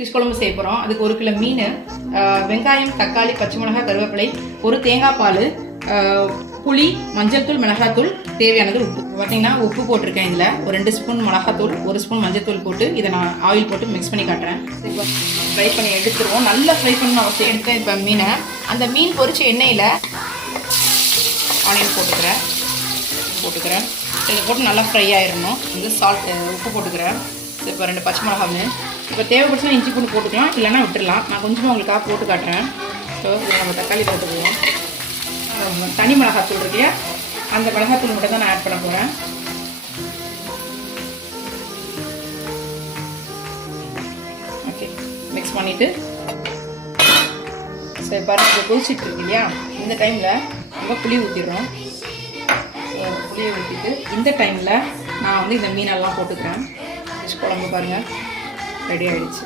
Fish குழம்பு செய்ய போகிறோம். அதுக்கு 1 கிலோ மீன், வெங்காயம், தக்காளி, பச்சை மிளகாய், கருவேப்பிலை, ஒரு தேங்காய் பால், புளி, மஞ்சள் தூள், மிளகாத்தூள், தேவையானது உப்பு. பார்த்தீங்கன்னா உப்பு போட்டிருக்கேன். இதில் ஒரு 2 ஸ்பூன் மிளகாத்தூள், 1 ஸ்பூன் மஞ்சள் தூள் போட்டு இதை நான் ஆயில் போட்டு மிக்ஸ் பண்ணி காட்டுறேன். இப்போ ஃப்ரை பண்ணி எடுத்துருவோம். நல்லா ஃப்ரை பண்ணணும் அவசியம். எடுத்தேன் இப்போ மீனை. அந்த மீன் பொரிச்ச எண்ணெயில் ஆனியன் போட்டுக்கிறேன். இதை போட்டு நல்லா ஃப்ரை ஆயிடணும். சால்ட்டு உப்பு போட்டுக்கிறேன். இப்போ 2 பச்சை மிளகாய். இப்போ தேவைப்பட்டுச்சுன்னா இஞ்சி பூண்டு போட்டுக்கலாம், இல்லைன்னா விட்டுடலாம். நான் கொஞ்சமாக உங்களுக்காக போட்டு காட்டுறேன். ஸோ இதில் நம்ம தக்காளி போட்டுக்குவோம். தனி மிளகாத்தூள் இருக்கு, அந்த மிளகாத்தூள் மட்டும் தான் நான் ஆட் பண்ண போகிறேன். ஓகே, மிக்ஸ் பண்ணிவிட்டு சரி பாருங்கள், இப்போ கொதிச்சிட்டு இருக்கு இல்லையா? இந்த டைமில் நம்ம புளி ஊற்றிடுறோம். புளியை ஊற்றிட்டு இந்த டைமில் நான் இந்த மீனெல்லாம் போட்டுக்கிறேன். ஃபிஷ் குழம்பு பாருங்கள் ரெடி ஆகிடுச்சு.